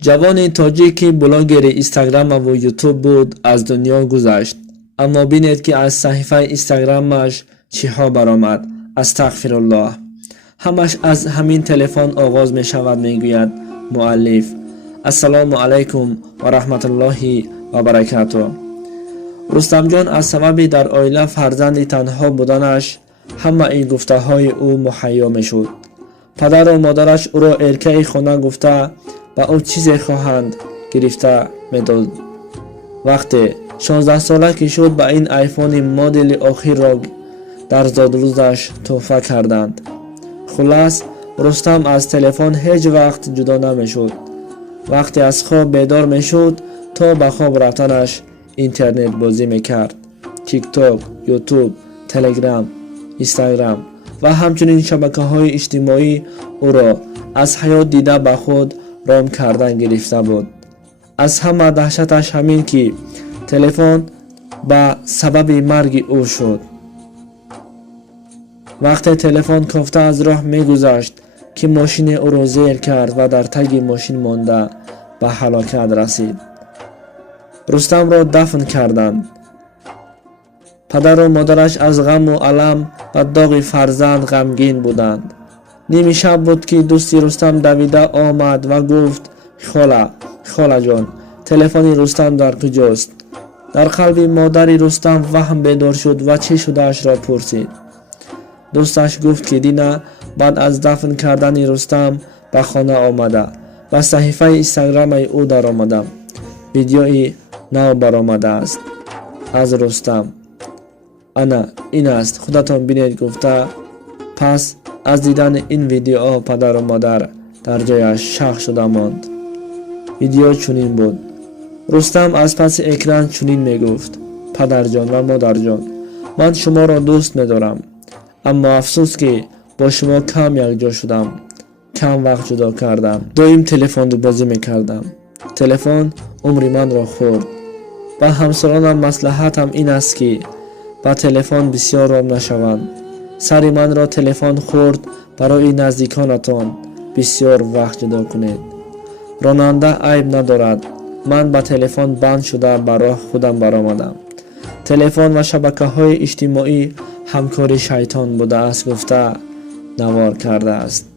جوان تاجیکی بلاگر اینستاگرام و یوتیوب بود از دنیا گذشت. اما بینید که از صحیفه اینستاگرامش چیها برآمد. استغفرالله. همش از همین تلفن آغاز می شود. می گوید مؤلف: السلام علیکم و رحمت الله و برکاته. رستم جان از سبب در عائله فرزند تنها بودنش همه این گفته های او مهیا می شد. پدر و مادرش او را ارکه خانه گفته و او چیزی خواهند گرفته می داد. وقتی 16 ساله که شد به این آیفون مدل آخر را در زادروزش تحفه کردند. خلاص رستم از تلفن هیچ وقت جدا نمی شد. وقتی از خواب بیدار می شد تا به خواب رفتنش اینترنت بازی می کرد. تیک تاک، یوتیوب، تلگرام، اینستاگرام و همچنین شبکه های اجتماعی او را از حیات دیده به خود رام کردن گرفته بود. از همه دهشتش همین که تلفن به سبب مرگ او شد. وقتی تلفن کافته از راه می گذشت که ماشین او را زیر کرد و در تگ ماشین مانده به هلاکت رسید. رستم را دفن کردند. پدر و مادرش از غم و الم و داغ فرزند غمگین بودند. نیمه شب بود که دوستی رستم دویده آمد و گفت: خاله جان، تلفن رستم در کجاست؟ در قلب مادر رستم وهم بیدار شد و چه شده اش را پرسید. دوستش گفت که دینا بعد از دفن کردن رستم به خانه آمده و صحیفه اینستاگرام او در آمده. ویدیوی نو برآمده است از رستم. انا این است، خودتان بینید گفته. پس از دیدن این ویدیو پدر و مادر در جایش شاق شده ماند. ویدیو چنین بود. رستم از پس اکران چنین می گفت: پدر جان و مادر جان، من شما را دوست می دارم، اما افسوس که با شما کم یک جا شدم، کم وقت جدا کردم، دائم تلفن رو بازی می کردم. تلفن عمر من را خورد. با همسرانم مصلحتم این است که با تلفن بسیار رام نشوند. سر من را تلفن خورد. برای نزدیکانتان بسیار وقت جدا کنید. راننده عیب ندارد. من با تلفن بند شده به راه خودم برآمدم. تلفن و شبکه های اجتماعی همکار شیطان بوده است گفته نوار کرده است.